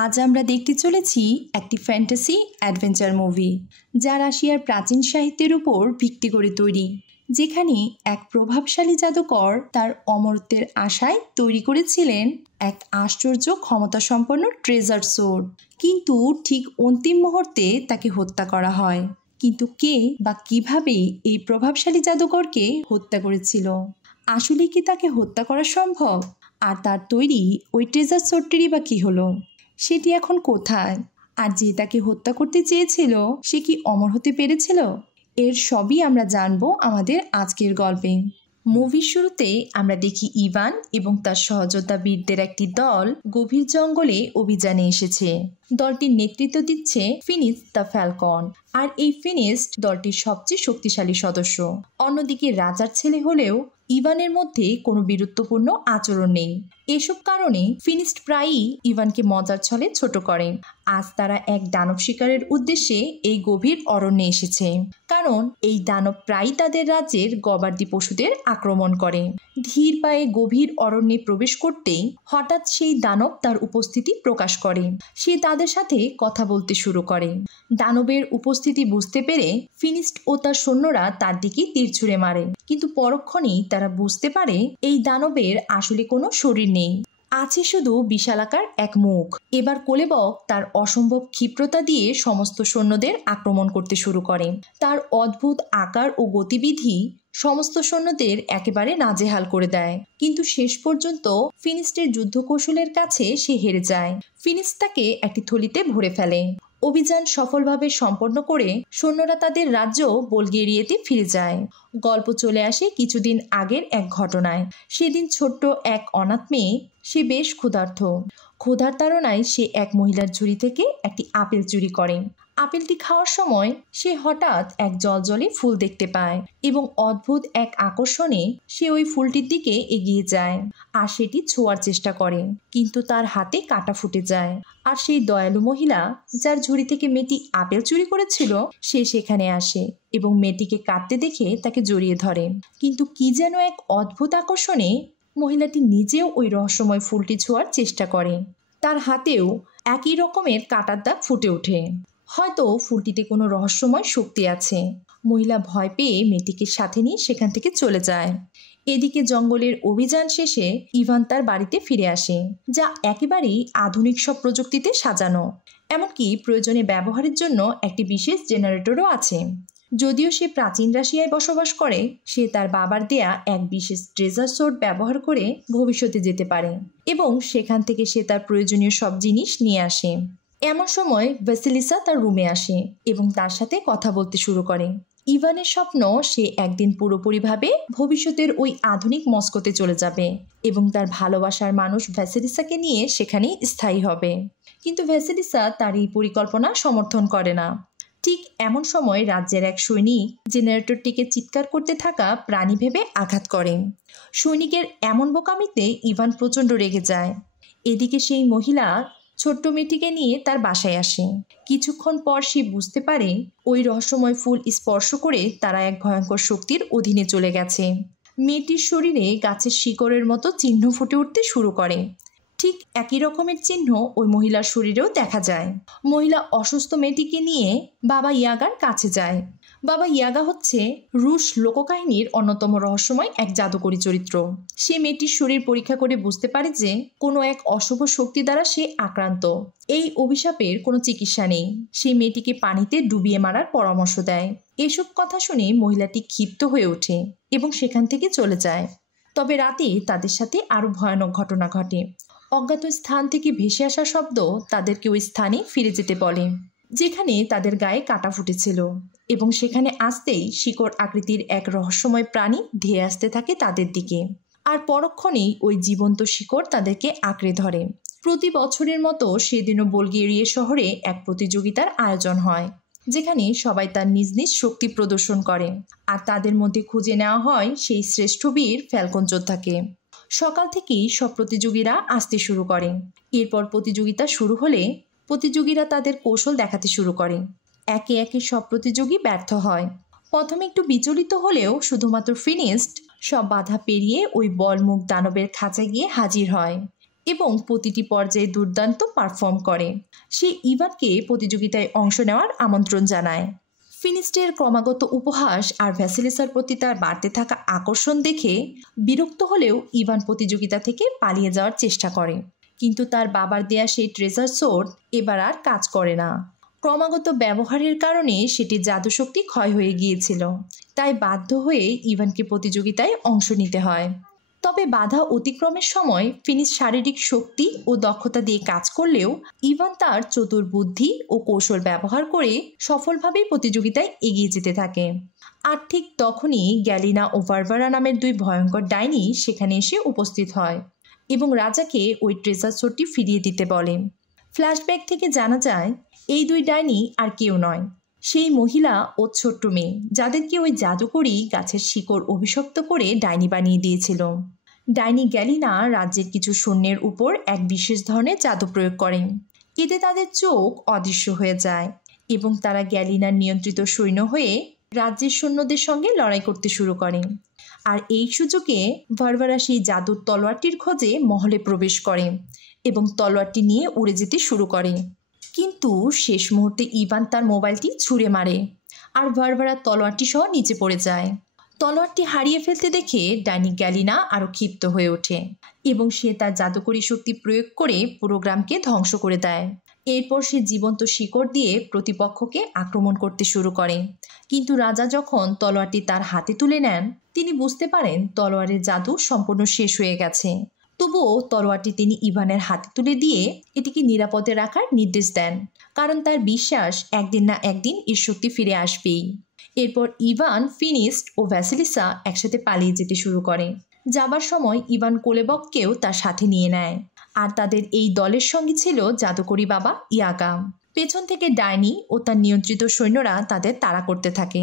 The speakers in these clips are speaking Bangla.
আজ আমরা দেখতে চলেছি একটি ফ্যান্টাসি অ্যাডভেঞ্চার মুভি, যা রাশিয়ার প্রাচীন সাহিত্যের উপর ভিত্তি করে তৈরি, যেখানে এক প্রভাবশালী জাদুকর তার অমরত্বের আশায় তৈরি করেছিলেন এক আশ্চর্য ক্ষমতাসম্পন্ন ট্রেজার সোর্ড। কিন্তু ঠিক অন্তিম মুহূর্তে তাকে হত্যা করা হয়। কিন্তু কে বা কিভাবে এই প্রভাবশালী জাদুকরকে হত্যা করেছিল? আসলে কি তাকে হত্যা করা সম্ভব? আর তার তৈরি ওই ট্রেজার সোর্ডটিরই বা কী হলো? সেটি এখন কোথায়? আর যে তাকে হত্যা করতে চেয়েছিল সে কি অমর হতে পেরেছিল? এর সবই আমরা জানবো আমাদের আজকের গল্পে। মুভির শুরুতে আমরা দেখি ইভান এবং তার সহযোদ্ধা বীরদের একটি দল গভীর জঙ্গলে অভিযানে এসেছে। দলটির নেতৃত্ব দিচ্ছে ফিনিস দ্য ফ্যালকন, আর এই ফিনিস দলটির সবচেয়ে শক্তিশালী সদস্য। অন্যদিকে রাজার ছেলে হলেও ইভানের মধ্যে কোনো বীরত্বপূর্ণ আচরণ নেই। এসব কারণে ফিনিস প্রায়ই ইভানকে মজার ছলে ছোট করে। আজ তারা এক দানব শিকারের উদ্দেশ্যে এই গভীর অরণ্যে এসেছে, কারণ এই দানব প্রায়ই তাদের রাজ্যের গবাদি পশুদের আক্রমণ করে। ধীর পায়ে গভীর অরণ্যে প্রবেশ করতেই হঠাৎ সেই দানব তার উপস্থিতি প্রকাশ করে। সে তাদের সাথে কথা বলতে শুরু করে। দানবের উপস্থিতি বুঝতে পেরে ফিনিস ও তার সৈন্যরা তার দিকে তীর ছুঁড়ে মারে, কিন্তু পরক্ষণেই তারা বুঝতে পারে এই দানবের আসলে কোনো শরীর নেই, আছে শুধু বিশালাকার এক মুখ। এবার কোলেবক তার অসম্ভব ক্ষিপ্রতা দিয়ে সমস্ত সৈন্যদের আক্রমণ করতে শুরু করে। তার অদ্ভুত আকার ও গতিবিধি সমস্ত সৈন্যদের একেবারে নাজেহাল করে দেয়। কিন্তু শেষ পর্যন্ত ফিনিস্টের যুদ্ধ কৌশলের কাছে সে হেরে যায়। ফিনিস তাকে একটি থলিতে ভরে ফেলে। অভিযান সফলভাবে সম্পন্ন করে সৈন্যরা তাদের রাজ্য বুলগেরিয়াতে ফিরে যায়। গল্প চলে আসে কিছুদিন আগের এক ঘটনায়। সেদিন ছোট্ট এক অনাথ মেয়ে, সে বেশ ক্ষুধার তাড়নায় সে এক মহিলার ঝুড়ি থেকে একটি আপেল চুরি করে। আপেলটি খাওয়ার সময় সে হঠাৎ এক জলজলে ফুল দেখতে পায় এবং অদ্ভুত এক আকর্ষণে সে ওই ফুলটির দিকে এগিয়ে যায় আর সেটি ছোঁয়ার চেষ্টা করে, কিন্তু তার হাতে কাঁটা ফুটে যায়। আর সেই দয়ালু মহিলা, যার ঝুড়ি থেকে মেয়েটি আপেল চুরি করেছিল, সে সেখানে আসে এবং মেয়েটিকে কাঁদতে দেখে তাকে জড়িয়ে ধরে। কিন্তু কি যেন এক অদ্ভুত আকর্ষণে মহিলাটি নিজেও ওই রহস্যময় ফুলটি ছোঁয়ার চেষ্টা করে। তার হাতেও একই রকমের কাঁটার দাগ ফুটে ওঠে। হয়তো ফুলটিতে কোনো রহস্যময় শক্তি আছে। মহিলা ভয় পেয়ে মেয়েটিকে সাথে নিয়ে সেখান থেকে চলে যায়। এদিকে জঙ্গলের অভিযান শেষে ইভান তার বাড়িতে ফিরে আসে, যা একেবারেই আধুনিক সব প্রযুক্তিতে সাজানো। এমনকি প্রয়োজনে ব্যবহারের জন্য একটি বিশেষ জেনারেটরও আছে। যদিও সে প্রাচীন রাশিয়ায় বসবাস করে, সে তার বাবার দেয়া এক বিশেষ ট্রেজার সোর্ড ব্যবহার করে ভবিষ্যতে যেতে পারে এবং সেখান থেকে সে তার প্রয়োজনীয় সব জিনিস নিয়ে আসে। এমন সময় ভ্যাসিলিসা তার রুমে আসে এবং তার সাথে কথা বলতে শুরু করে। ইভানের স্বপ্ন সে একদিন পুরোপুরিভাবে ভবিষ্যতের ওই আধুনিক মস্কোতে চলে যাবে এবং তার ভালোবাসার মানুষ ভ্যাসিলিসাকে নিয়ে সেখানেই স্থায়ী হবে। কিন্তু ভ্যাসিলিসা তার এই পরিকল্পনা সমর্থন করে না। ঠিক এমন সময় রাজ্যের এক সৈনিক জেনারেটরটিকে চিৎকার করতে থাকা প্রাণী ভেবে আঘাত করে। সৈনিকের এমন বোকামিতে ইভান প্রচণ্ড রেগে যায়। এদিকে সেই মহিলা ছোট্ট মেয়েটিকে নিয়ে তার বাসায় আসে। কিছুক্ষণ পর সে বুঝতে পারে ওই রহস্যময় ফুল স্পর্শ করে তারা এক ভয়ঙ্কর শক্তির অধীনে চলে গেছে। মেয়েটির শরীরে গাছের শিকড়ের মতো চিহ্ন ফুটে উঠতে শুরু করে। ঠিক একই রকমের চিহ্ন ওই মহিলার শরীরেও দেখা যায়। মহিলা অসুস্থ মেয়েটিকে নিয়ে বাবা ইয়াগার কাছে যায়। বাবা ইয়াগা হচ্ছে রুশ লোককাহিনীর অন্যতম রহস্যময় এক জাদুকরী চরিত্র। সে মেয়েটির শরীর পরীক্ষা করে বুঝতে পারে যে কোনো এক অশুভ শক্তি দ্বারা সে আক্রান্ত। এই অভিশাপের কোনো চিকিৎসা নেই। সে মেয়েটিকে পানিতে ডুবিয়ে মারার পরামর্শ দেয়। এসব কথা শুনে মহিলাটি ক্ষিপ্ত হয়ে ওঠে এবং সেখান থেকে চলে যায়। তবে রাতে তাদের সাথে আরও ভয়ানক ঘটনা ঘটে। অজ্ঞাত স্থান থেকে ভেসে আসা শব্দ তাদেরকে ওই স্থানে ফিরে যেতে বলে যেখানে তাদের গায়ে কাঁটা ফুটেছিল, এবং সেখানে আসতেই শিকড় আকৃতির এক রহস্যময় প্রাণী ধেয়ে আসতে থাকে তাদের দিকে। আর পরক্ষণেই ওই জীবন্ত শিকড় তাদেরকে আঁকড়ে ধরে। প্রতি বছরের মতো সেদিনও বুলগেরিয়া শহরে এক প্রতিযোগিতার আয়োজন হয়, যেখানে সবাই তার নিজ নিজ শক্তি প্রদর্শন করে, আর তাদের মধ্যে খুঁজে নেওয়া হয় সেই শ্রেষ্ঠ বীর ফ্যালকন যোদ্ধাকে। সকাল থেকেই সব প্রতিযোগীরা আসতে শুরু করে। এরপর প্রতিযোগিতা শুরু হলে প্রতিযোগীরা তাদের কৌশল দেখাতে শুরু করে। একে একে সব প্রতিযোগী ব্যর্থ হয়। প্রথমে একটু বিচলিত হলেও শুধুমাত্র ফিনিস সব বাধা পেরিয়ে ওই বলমুখ দানবের খাঁচায় গিয়ে হাজির হয় এবং প্রতিটি পর্যায়ে দুর্দান্ত পারফর্ম করে। সে ইভানকে প্রতিযোগিতায় অংশ নেওয়ার আমন্ত্রণ জানায়। ফিনিস্টের ক্রমাগত উপহাস আর ভ্যাসিলিসার প্রতি তার বাড়তে থাকা আকর্ষণ দেখে বিরক্ত হলেও ইভান প্রতিযোগিতা থেকে পালিয়ে যাওয়ার চেষ্টা করে, কিন্তু তার বাবার দেয়া সেই ট্রেজার সোর্ড এবার আর কাজ করে না। ক্রমাগত ব্যবহারের কারণে সেটির জাদুশক্তি ক্ষয় হয়ে গিয়েছিল, তাই বাধ্য হয়ে ইভানকে প্রতিযোগিতায় অংশ নিতে হয়। তবে বাধা অতিক্রমের সময় ফিনিস শারীরিক শক্তি ও দক্ষতা দিয়ে কাজ করলেও ইভান তার চতুর বুদ্ধি ও কৌশল ব্যবহার করে সফলভাবে প্রতিযোগিতায় এগিয়ে যেতে থাকে। আর ঠিক তখনই গ্যালিনা ও ভারভারা নামের দুই ভয়ঙ্কর ডাইনি সেখানে এসে উপস্থিত হয় এবং রাজাকে ওই ট্রেজার সোর্ডটি ফিরিয়ে দিতে বলে। ফ্ল্যাশব্যাক থেকে জানা যায় এই দুই ডাইনি আর কেউ নয়, সেই মহিলা ও ছোট্ট মেয়ে যাদেরকে ওই জাদুকরী গাছের শিকড় অভিশপ্ত করে ডাইনি বানিয়ে দিয়েছিল। ডাইনি গ্যালিনা রাজ্যের কিছু সৈন্যের উপর এক বিশেষ ধরনের জাদু প্রয়োগ করেন। এতে তাদের চোখ অদৃশ্য হয়ে যায় এবং তারা গ্যালিনার নিয়ন্ত্রিত সৈন্য হয়ে রাজ্যের সৈন্যদের সঙ্গে লড়াই করতে শুরু করে। আর এই সুযোগে ভারভারা সেই জাদুর তলোয়ারটির খোঁজে মহলে প্রবেশ করে এবং তলোয়ারটি নিয়ে উড়ে যেতে শুরু করে। কিন্তু শেষ মুহূর্তে ইভান তার মোবাইলটি ছুঁড়ে মারে আর ভারভারা তলোয়ারটি সহ নিচে পড়ে যায়। তলোয়ারটি হারিয়ে ফেলতে দেখে ডাইনি গ্যালিনা আরও ক্ষিপ্ত হয়ে ওঠে এবং সে তার জাদুকরী শক্তি প্রয়োগ করে পুরো গ্রামকে ধ্বংস করে দেয়। এরপর সে জীবন্ত শিকড় দিয়ে প্রতিপক্ষকে আক্রমণ করতে শুরু করে, কিন্তু রাজা যখন তলোয়ারটি তার হাতে তুলে নেন তিনি বুঝতে পারেন তলোয়ারের জাদু সম্পূর্ণ শেষ হয়ে গেছে। তবুও তলোয়ারটি তিনি ইভানের হাতে তুলে দিয়ে এটিকে নিরাপদে রাখার নির্দেশ দেন, কারণ তার বিশ্বাস একদিন না একদিন এর শক্তি ফিরে আসবেই। এরপর ইভান, ফিনিস্ট ও ভ্যাসিলিসা একসাথে পালিয়ে যেতে শুরু করে। যাবার সময় ইভান কোলেবককেও তার সাথে নিয়ে নেয়, আর তাদের এই দলের সঙ্গে ছিল জাদুকরী বাবা ইয়াগা। পেছন থেকে ডাইনি ও তার নিয়ন্ত্রিত সৈন্যরা তাদের তাড়া করতে থাকে।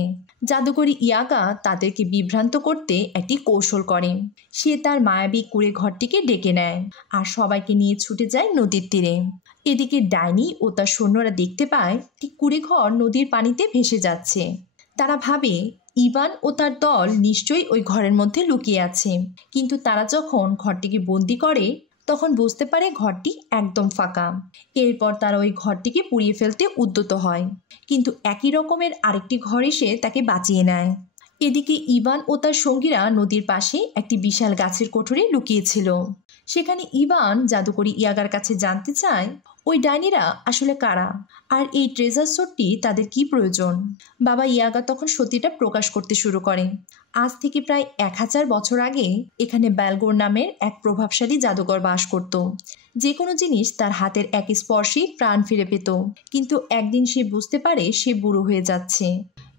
জাদুকরী ইয়াগা তাদেরকে বিভ্রান্ত করতে একটি কৌশল করে। সে তার মায়াবী কুঁড়ে ঘরটিকে ডেকে নেয় আর সবাইকে নিয়ে ছুটে যায় নদীর তীরে। এদিকে ডাইনি ও তার সৈন্যরা দেখতে পায় ঠিক কুঁড়ে ঘর নদীর পানিতে ভেসে যাচ্ছে। তারা ভাবে ইভান ও তার দল নিশ্চয়ই ওই ঘরের মধ্যে লুকিয়ে আছে, কিন্তু তারা যখন ঘরটিকে বন্দি করে তখন বুঝতে পারে ঘরটি একদম ফাঁকা। এরপর তারা ওই ঘরটিকে পুড়িয়ে ফেলতে উদ্যত হয়, কিন্তু একই রকমের আরেকটি ঘর এসে তাকে বাঁচিয়ে নেয়। এদিকে ইভান ও তার সঙ্গীরা নদীর পাশে একটি বিশাল গাছের কোঠরে লুকিয়েছিল। সেখানে ইভান জাদুকরী ইয়াগার কাছে জানতে চায় ওই ডাইনিরা আসলে কারা আর এই ট্রেজার সোর্ডটি তাদের কি প্রয়োজন। বাবা ইয়াগা তখন সত্যিটা প্রকাশ করতে শুরু করে। আজ থেকে প্রায় 1000 বছর আগে এখানে ব্যালগোর নামের এক প্রভাবশালী জাদুকর বাস করত। যে কোনো জিনিস তার হাতের এক স্পর্শেই প্রাণ ফিরে পেত, কিন্তু একদিন সে বুঝতে পারে সে বুড়ো হয়ে যাচ্ছে।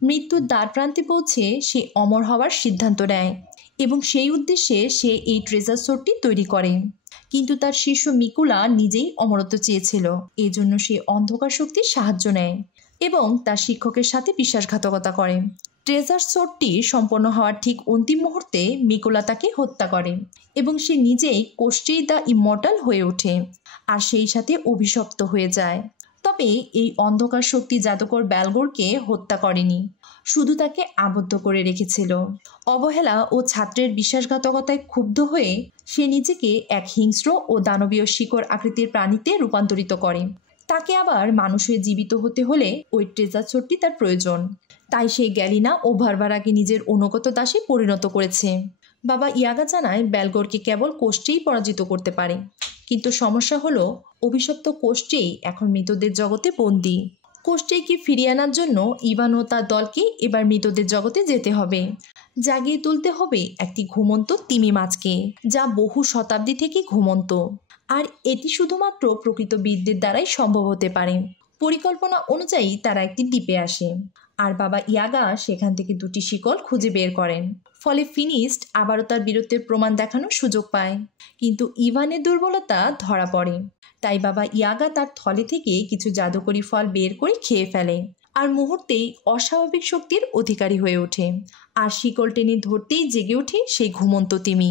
মৃত্যুর দ্বার প্রান্তে পৌঁছে সে অমর হওয়ার সিদ্ধান্ত নেয় এবং সেই উদ্দেশ্যে সে এই ট্রেজার সোর্ডটি তৈরি করে। কিন্তু তার শিষ্য মিকুলা নিজেই অমরত্ব চেয়েছিল, এজন্য সে অন্ধকার শক্তির সাহায্য নেয় এবং তার শিক্ষকের সাথে বিশ্বাসঘাতকতা করে। ট্রেজার সোর্ডটি সম্পন্ন হওয়ার ঠিক অন্তিম মুহূর্তে মিকুলা তাকে হত্যা করে এবং সে নিজেই কোশ্চেই দ্য ইমমর্টাল হয়ে ওঠে আর সেই সাথে অভিশপ্ত হয়ে যায়। তবে এই অন্ধকার শক্তি জাদুকর ব্যালগোরকে হত্যা করেনি, শুধু তাকে আবদ্ধ করে রেখেছিল। অবহেলা ও ছাত্রের বিশ্বাসঘাতকতায় ক্ষুব্ধ হয়ে সে নিজেকে এক হিংস্র ও দানবীয় শিকড় আকৃতির প্রাণীতে রূপান্তরিত করে। তাকে আবার মানুষ হয়ে জীবিত হতে হলে ওই ট্রেজার সোর্ডটি তার প্রয়োজন, তাই সে গ্যালিনা ও ভারভারাকে নিজের অনুগত দাসে পরিণত করেছে। বাবা ইয়াগা জানায় ব্যালগোরকে কেবল কোষ্ঠেই পরাজিত করতে পারে, কিন্তু সমস্যা হলো অভিশপ্ত কোষ্ঠেই এখন মৃতদের জগতে বন্দী। কোষ্ঠেইকে ফিরিয়ে আনার জন্য ইভান ও তার দলকে এবার মৃতদের জগতে যেতে হবে। জাগিয়ে তুলতে হবে একটি ঘুমন্ত তিমি মাছকে, যা বহু শতাব্দী থেকে ঘুমন্ত, আর এটি শুধুমাত্র প্রকৃত বীরদের দ্বারাই সম্ভব হতে পারে। পরিকল্পনা অনুযায়ী তারা একটি দ্বীপে আসে আর বাবা ইয়াগা সেখান থেকে দুটি শিকল খুঁজে বের করেন। ফলে ফিনিস্ট আবারও তার বীরত্বের প্রমাণ দেখানোর সুযোগ পায়, কিন্তু ইভানের দুর্বলতা ধরা পড়ে। তাই বাবা ইয়াগা তার থলে থেকে কিছু জাদুকরী ফল বের করে খেয়ে ফেলে আর মুহূর্তেই অস্বাভাবিক শক্তির অধিকারী হয়ে ওঠে। আর শিকল টেনে ধরতেই জেগে ওঠে সেই ঘুমন্ত তিমি।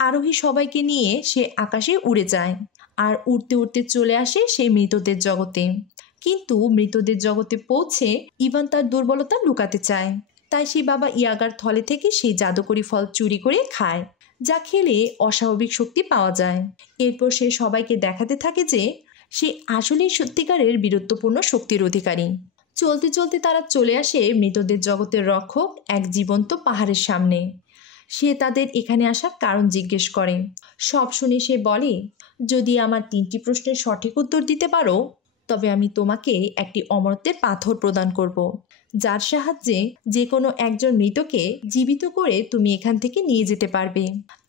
আরোহী সবাইকে নিয়ে সে আকাশে উড়ে যায় আর উড়তে উড়তে চলে আসে সেই মৃতদের জগতে। কিন্তু মৃতদের জগতে পৌঁছে ইভান তার দুর্বলতা লুকাতে চায়, তাই সে বাবা ইয়াগার থলে থেকে সেই জাদুকরী ফল চুরি করে খায়, যা খেলে অস্বাভাবিক শক্তি পাওয়া যায়। এরপর সে সবাইকে দেখাতে থাকে যে সে আসলেই সত্যিকারের বীরত্বপূর্ণ শক্তির অধিকারী। চলতে চলতে তারা চলে আসে মৃতদের জগতের রক্ষক এক জীবন্ত পাহাড়ের সামনে। সে তাদের এখানে আসার কারণ জিজ্ঞেস করে। সব শুনে সে বলে, যদি আমার 3টি প্রশ্নের সঠিক উত্তর দিতে পারো তবে আমি তোমাকে একটি অমরত্বের পাথর প্রদান করব, যার সাহায্যে যে কোনো একজন মৃতকে জীবিত করে তুমি এখান থেকে নিয়ে যেতে পারবে।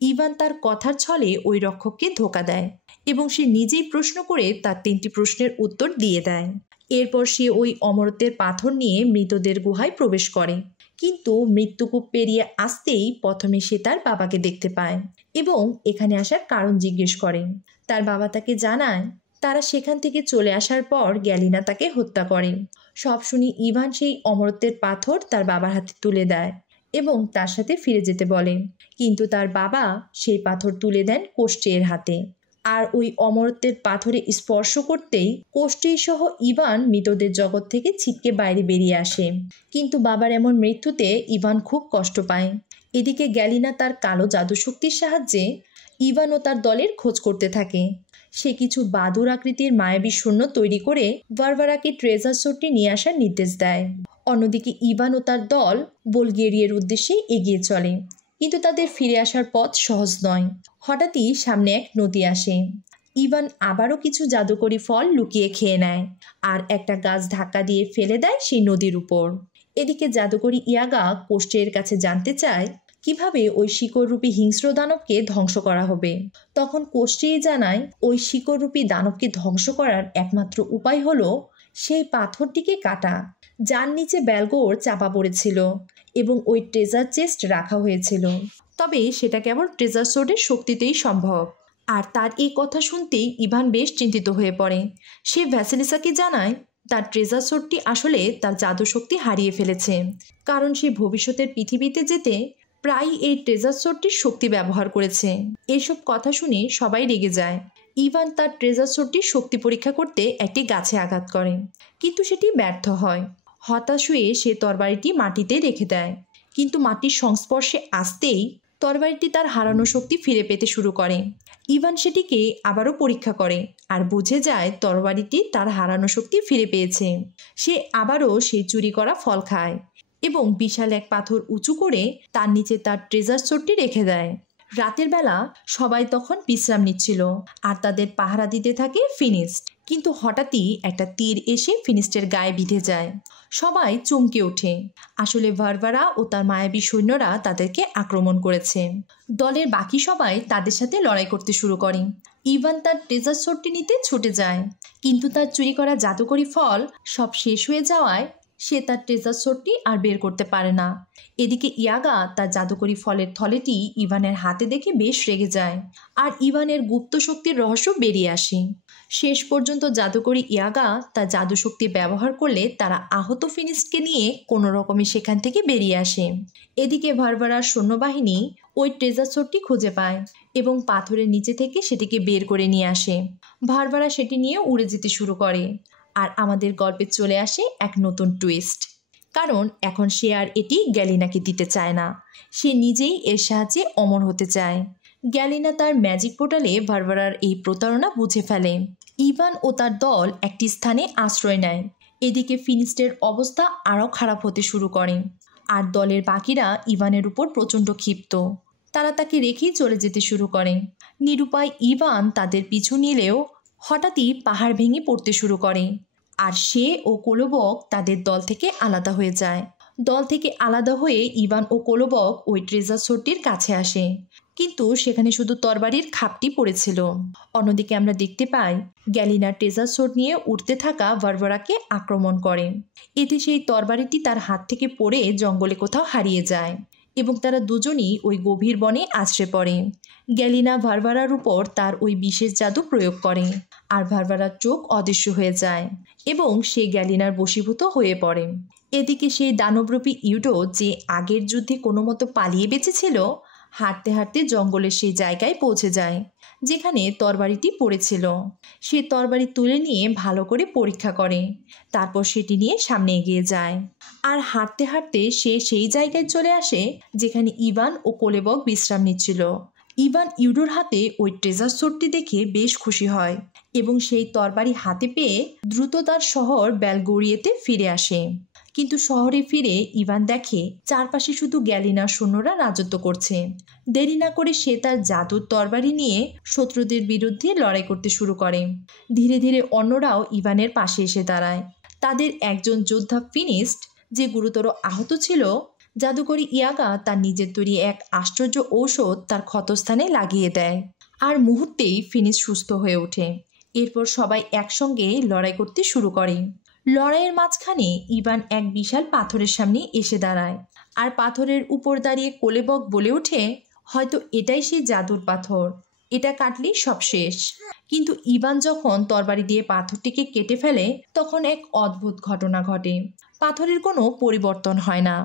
ইভান তার কথার ছলে ওই রক্ষককে ধোঁকা দেয় এবং সে নিজেই প্রশ্ন করে তার 3টি প্রশ্নের উত্তর দিয়ে দেয়। এরপর সে ওই অমরত্বের পাথর নিয়ে মৃতদের গুহায় প্রবেশ করে। কিন্তু মৃত্যুকূপ পেরিয়ে আসতেই প্রথমে সে তার বাবাকে দেখতে পায় এবং এখানে আসার কারণ জিজ্ঞেস করে। তার বাবা তাকে জানায় তারা সেখান থেকে চলে আসার পর গ্যালিনা তাকে হত্যা করে। সব শুনে ইভান সেই অমরত্বের পাথর তার বাবার হাতে তুলে দেয় এবং তার সাথে ফিরে যেতে বলে। কিন্তু তার বাবা সেই পাথর তুলে দেন কোষ্টের হাতে। আর ওই অমরত্বের পাথরে স্পর্শ করতেই কোষ্টেই সহ ইভান মৃতদের জগৎ থেকে ছিটকে বাইরে বেরিয়ে আসে। কিন্তু বাবার এমন মৃত্যুতে ইভান খুব কষ্ট পায়। এদিকে গ্যালিনা তার কালো জাদুশক্তির সাহায্যে ইভান ও তার দলের খোঁজ করতে থাকে। সে কিছু বাদুর আকৃতির মায়াবী শূন্য তৈরি করে ভারভারাকে ট্রেজার সোর্টটি নিয়ে আসার নির্দেশ দেয়। অন্যদিকে ইভান ও তার দল বুলগেরিয়ার উদ্দেশ্যে এগিয়ে চলে, কিন্তু তাদের ফিরে আসার পথ সহজ নয়। হঠাৎই সামনে এক নদী আসে। ইভান আবারও কিছু জাদুকরি ফল লুকিয়ে খেয়ে নেয় আর একটা গাছ ধাক্কা দিয়ে ফেলে দেয় সেই নদীর উপর। এদিকে জাদুকরি ইয়াগা কোষ্টের কাছে জানতে চায় কিভাবে ওই শিকড়রূপী হিংস্র দানবকে ধ্বংস করা হবে। তখন কোষ্টেই জানায় ওই শিকড়রূপী দানবকে ধ্বংস করার একমাত্র উপায় হলো সেই পাথরটিকে কাটা, যার নিচে বেলগোর চাপা পড়েছিল এবং ওই ট্রেজার চেস্ট রাখা হয়েছিল। তবে সেটা কেবল ট্রেজার সোর্ডের শক্তিতেই সম্ভব। আর তার এই কথা শুনতেই ইভান বেশ চিন্তিত হয়ে পড়ে। সে ভ্যাসেলিসাকে জানায় তার ট্রেজার সোর্ডটি আসলে তার জাদুশক্তি হারিয়ে ফেলেছে, কারণ সে ভবিষ্যতের পৃথিবীতে যেতে প্রায়ই এই ট্রেজার সোর্ডটির শক্তি ব্যবহার করেছে। এসব কথা শুনে সবাই রেগে যায়। ইভান তার ট্রেজার সোর্ডটির শক্তি পরীক্ষা করতে একটি গাছে আঘাত করে, কিন্তু সেটি ব্যর্থ হয়। হতাশ হয়ে সে তরবারিটি মাটিতে রেখে দেয়, কিন্তু মাটির সংস্পর্শে আসতেই তরবারিটি তার হারানো শক্তি ফিরে পেতে শুরু করে। ইভান সেটিকে আবারও পরীক্ষা করে আর বুঝে যায় তরবারিটি তার হারানো শক্তি ফিরে পেয়েছে। সে আবারও সেই চুরি করা ফল খায় এবং বিশাল এক পাথর উঁচু করে তার নিচে তার ট্রেজার সোর্টটি রেখে দেয়। রাতের বেলা সবাই তখন বিশ্রাম নিচ্ছিল আর তাদের পাহারা দিতে থাকে ফিনিস্ট। কিন্তু হঠাৎই একটা তীর এসে ফিনিস্টের গায়ে বিঁধে যায়। সবাই চমকে ওঠে। আসলে ভারভারা ও তার মায়াবী সৈন্যরা তাদেরকে আক্রমণ করেছে। দলের বাকি সবাই তাদের সাথে লড়াই করতে শুরু করে। ইভান তার ট্রেজার সোর্টটি নিতে ছুটে যায়, কিন্তু তার চুরি করা জাদুকরি ফল সব শেষ হয়ে যাওয়ায় সে তার ট্রেজার সোর্টটি আর বের করতে পারে না। এদিকে ইয়াগা তার জাদুকরি ফলের থলেটি ইভানের হাতে দেখে বেশ রেগে যায় আর ইভানের গুপ্ত শক্তির রহস্য বেরিয়ে আসে। শেষ পর্যন্ত জাদুকরি ইয়াগা তার জাদুশক্তি ব্যবহার করলে তারা আহত ফিনিস্টকে নিয়ে কোনো রকমে সেখান থেকে বেরিয়ে আসে। এদিকে ভারভারার সৈন্যবাহিনী ওই ট্রেজার সোর্টটি খুঁজে পায় এবং পাথরের নিচে থেকে সেটিকে বের করে নিয়ে আসে। ভারভারা সেটি নিয়ে উড়ে যেতে শুরু করে। আর আমাদের গল্পে চলে আসে এক নতুন টুইস্ট, কারণ এখন সে আর এটি গ্যালিনাকে দিতে চায় না। সে নিজেই এর সাহায্যে অমর হতে চায়। গ্যালিনা তার ম্যাজিক পোর্টালে ভারভারার এই প্রতারণা বুঝে ফেলে। ইভান ও তার দল একটি স্থানে আশ্রয় নেয়। এদিকে ফিনিস্টের অবস্থা আরও খারাপ হতে শুরু করে আর দলের বাকিরা ইভানের উপর প্রচণ্ড ক্ষিপ্ত। তারা তাকে রেখেই চলে যেতে শুরু করে। নিরুপায় ইভান তাদের পিছু নিলেও হঠাৎই পাহাড় ভেঙে পড়তে শুরু করে আর সে ও কোলোবক তাদের দল থেকে আলাদা হয়ে যায়। দল থেকে আলাদা হয়ে ইভান ও কোলোবক ওই ট্রেজার সোর্টটির কাছে আসে, কিন্তু সেখানে শুধু তরবারির খাপটি পড়েছিল। অন্যদিকে আমরা দেখতে পাই গ্যালিনা ট্রেজার সোর্ট নিয়ে উঠতে থাকা ভারভারাকে আক্রমণ করে। এতে সেই তরবারিটি তার হাত থেকে পড়ে জঙ্গলে কোথাও হারিয়ে যায় এবং তারা দুজনই ওই গভীর বনে আছড়ে পড়ে। গ্যালিনা ভারভারার উপর তার ওই বিশেষ জাদু প্রয়োগ করে আর ভারভারার চোখ অদৃশ্য হয়ে যায় এবং সে গ্যালিনার বশীভূত হয়ে পড়ে। এদিকে সেই দানবরূপী ইউডো, যে আগের যুদ্ধে কোনো মতো পালিয়ে বেঁচেছিল, হাঁটতে হাঁটতে জঙ্গলের সেই জায়গায় পৌঁছে যায় যেখানে তরবারিটি পড়েছিল। সে তরবারি তুলে নিয়ে ভালো করে পরীক্ষা করে, তারপর সেটি নিয়ে সামনে এগিয়ে যায়। আর হাঁটতে হাঁটতে সে সেই জায়গায় চলে আসে যেখানে ইভান ও কোলেবক বিশ্রাম নিচ্ছিল। ইভান ইউডোর হাতে ওই ট্রেজার সোর্টটি দেখে বেশ খুশি হয় এবং সেই তরবারি হাতে পেয়ে দ্রুত তার শহর বেলগোরিয়াতে ফিরে আসে। কিন্তু শহরে ফিরে ইভান দেখে চারপাশে শুধু গ্যালিনার সৈন্যরা রাজত্ব করছে। দেরি না করে সে তার জাদুর তরবারি নিয়ে শত্রুদের বিরুদ্ধে লড়াই করতে শুরু করে। ধীরে ধীরে অন্যরাও ইভানের পাশে এসে দাঁড়ায়। তাদের একজন যোদ্ধা ফিনিস্ট, যে গুরুতর আহত ছিল, জাদুকরী ইয়াগা তার নিজের তৈরি এক আশ্চর্য ঔষধ তার ক্ষতস্থানে লাগিয়ে দেয়, আর মুহূর্তেই ফিনিস সুস্থ হয়ে ওঠে। এরপর সবাই একসঙ্গে লড়াই করতে শুরু করে। লড়াইয়ের মাঝখানে ইভান এক বিশাল পাথরের সামনে এসে দাঁড়ায়, আর পাথরের উপর দাঁড়িয়ে কোলেবক বলে ওঠে, হয়তো এটাই সেই জাদুর পাথর, এটা কাটলেই সব শেষ। কিন্তু ইভান যখন তরবারি দিয়ে পাথরটিকে কেটে ফেলে তখন এক অদ্ভুত ঘটনা ঘটে। পাথরের কোনো পরিবর্তন হয় না।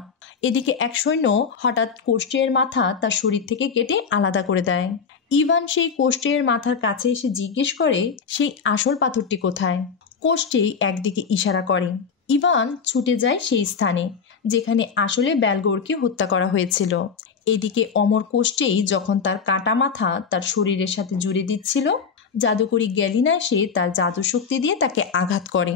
এদিকে এক সৈন্য হঠাৎ কোষ্ঠের মাথা তার শরীর থেকে কেটে আলাদা করে দেয়। ইভান সেই কোষ্ঠের মাথার কাছে এসে জিজ্ঞেস করে সেই আসল পাথরটি কোথায়। কোষ্ঠেই একদিকে ইশারা করে। ইভান ছুটে যায় সেই স্থানে যেখানে আসলে বেলগোরকে হত্যা করা হয়েছিল। এদিকে অমর কোষ্ঠেই যখন তার কাটা মাথা তার শরীরের সাথে জুড়ে দিচ্ছিল, জাদুকরী গ্যালিনা এসে তার জাদু শক্তি দিয়ে তাকে আঘাত করে।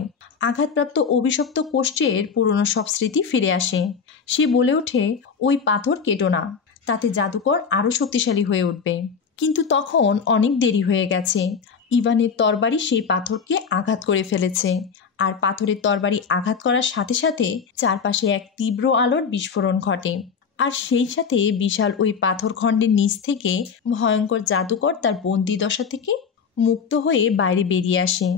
আঘাতপ্রাপ্ত অভিশপ্ত কোষ্ঠের পুরনো সব স্মৃতি ফিরে আসে। সে বলে ওঠে, ওই পাথর কেটো না, তাতে জাদুকর আরও শক্তিশালী হয়ে উঠবে। কিন্তু তখন অনেক দেরি হয়ে গেছে। ইভানের তরবারি সেই পাথরকে আঘাত করে ফেলেছে, আর পাথরের তরবারি আঘাত করার সাথে সাথে চারপাশে এক তীব্র আলোর বিস্ফোরণ ঘটে। আর সেই সাথে বিশাল ওই পাথরখণ্ডের নিচ থেকে ভয়ঙ্কর জাদুকর তার বন্দি দশা থেকে মুক্ত হয়ে বাইরে বেরিয়ে আসে।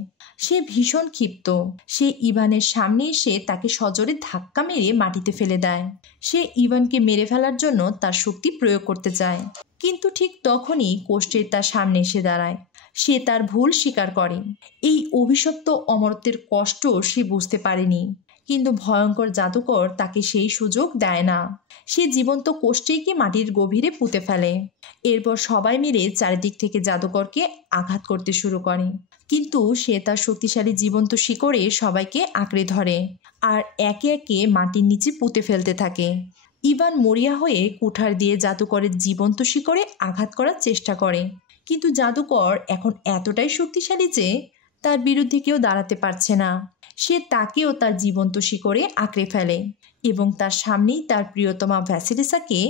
সে ভীষণ ক্ষিপ্ত। সে ইভানের সামনে এসে তাকে সজোরে ধাক্কা মেরে মাটিতে ফেলে দেয়। সে ইভানকে মেরে ফেলার জন্য তার শক্তি প্রয়োগ করতে চায়, কিন্তু ঠিক তখনই কোষ্ঠের তার সামনে এসে দাঁড়ায়। সে তার ভুল স্বীকার করে। এই অভিশপ্ত অমরত্বের কষ্ট সে বুঝতে পারেনি, কিন্তু ভয়ঙ্কর জাদুকর তাকে সেই সুযোগ দেয় না। সে জীবন্ত কোষ্ঠীকে মাটির গভীরে পুঁতে ফেলে। এরপর সবাই মিলে চারিদিক থেকে জাদুকরকে আঘাত করতে শুরু করে, কিন্তু সে তার শক্তিশালী জীবন্ত শিকড়ে সবাইকে আঁকড়ে ধরে আর একে একে মাটির নিচে পুঁতে ফেলতে থাকে। ইভান মরিয়া হয়ে কুঠার দিয়ে জাদুকরের জীবন্ত শিকড়ে আঘাত করার চেষ্টা করে, কিন্তু জাদুকর এখন এতটাই শক্তিশালী যে তার বিরুদ্ধে কেউ দাঁড়াতে পারছে না। সে তাকেও তার জীবন্ত শিকড়ে আঁকড়ে ফেলে এবং তার সামনেই তার প্রিয়তমা ভ্যাসিলিসাকে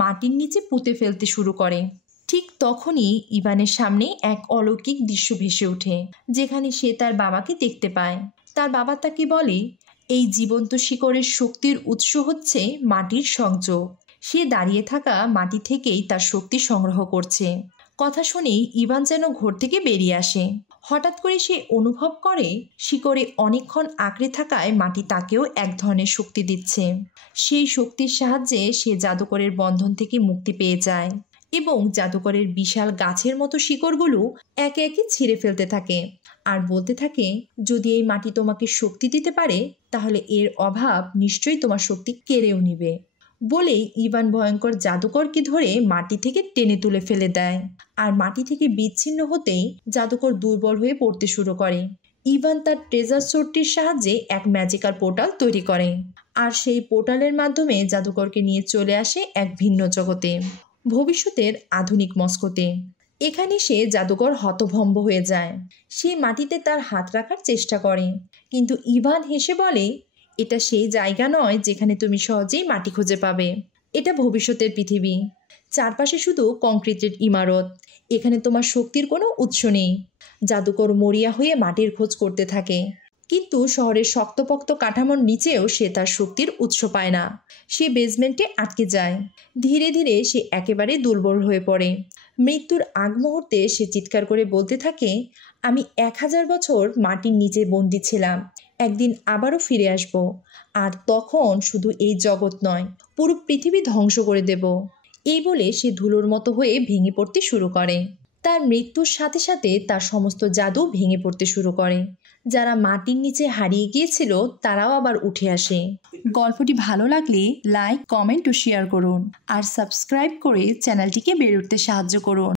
মাটির নিচে পুঁতে ফেলতে শুরু করে। ঠিক তখনই ইভানের সামনে এক অলৌকিক দৃশ্য ভেসে ওঠে, যেখানে সে তার বাবাকে দেখতে পায়। তার বাবা তাকে বলে, এই জীবন্ত শিকড়ের শক্তির উৎস হচ্ছে মাটির সংযোগ। সে দাঁড়িয়ে থাকা মাটি থেকেই তার শক্তি সংগ্রহ করছে। কথা শুনেই ইভান যেন ঘর থেকে বেরিয়ে আসে। হঠাৎ করে সে অনুভব করে শিকড়ে অনেকক্ষণ আঁকড়ে থাকায় মাটি তাকেও এক ধরনের শক্তি দিচ্ছে। সেই শক্তির সাহায্যে সে জাদুকরের বন্ধন থেকে মুক্তি পেয়ে যায় এবং জাদুকরের বিশাল গাছের মতো শিকড়গুলো একে একে ছিঁড়ে ফেলতে থাকে আর বলতে থাকে, যদি এই মাটি তোমাকে শক্তি দিতে পারে তাহলে এর অভাব নিশ্চয়ই তোমার শক্তি কেড়েও নিবে। বলেই ইভান ভয়ঙ্কর জাদুকরকে ধরে মাটি থেকে টেনে তুলে ফেলে দেয়, আর মাটি থেকে বিচ্ছিন্ন হতেই জাদুকর দুর্বল হয়ে পড়তে শুরু করে। ইভান তার ট্রেজার সোর্টটির সাহায্যে এক ম্যাজিক্যাল পোর্টাল তৈরি করে, আর সেই পোর্টালের মাধ্যমে জাদুকরকে নিয়ে চলে আসে এক ভিন্ন জগতে, ভবিষ্যতের আধুনিক মস্কোতে। এখানে সে জাদুকর হতভম্ব হয়ে যায়। সে মাটিতে তার হাত রাখার চেষ্টা করে, কিন্তু ইভান হেসে বলে, এটা সেই জায়গা নয় যেখানে তুমি সহজেই মাটি খুঁজে পাবে। এটা ভবিষ্যতের পৃথিবী। চারপাশে শুধু কংক্রিটের ইমারত। এখানে তোমার শক্তির কোনো উৎস নেই। জাদুকর মরিয়া হয়ে মাটির খোঁজ করতে থাকে, কিন্তু শহরের শক্তপোক্ত কাঠামোর নিচেও সে তার শক্তির উৎস পায় না। সে বেসমেন্টে আটকে যায়। ধীরে ধীরে সে একেবারে দুর্বল হয়ে পড়ে। মৃত্যুর আগ মুহূর্তে সে চিৎকার করে বলতে থাকে, আমি 1000 বছর মাটির নিচে বন্দি ছিলাম, একদিন আবারও ফিরে আসব, আর তখন শুধু এই জগৎ নয়, পুরো পৃথিবী ধ্বংস করে দেব। এই বলে সে ধুলোর মতো হয়ে ভেঙে পড়তে শুরু করে। তার মৃত্যুর সাথে সাথে তার সমস্ত জাদু ভেঙে পড়তে শুরু করে। যারা মাটির নিচে হারিয়ে গিয়েছিল তারাও আবার উঠে আসে। গল্পটি ভালো লাগলে লাইক, কমেন্ট ও শেয়ার করুন, আর সাবস্ক্রাইব করে চ্যানেলটিকে বেড়ে উঠতে সাহায্য করুন।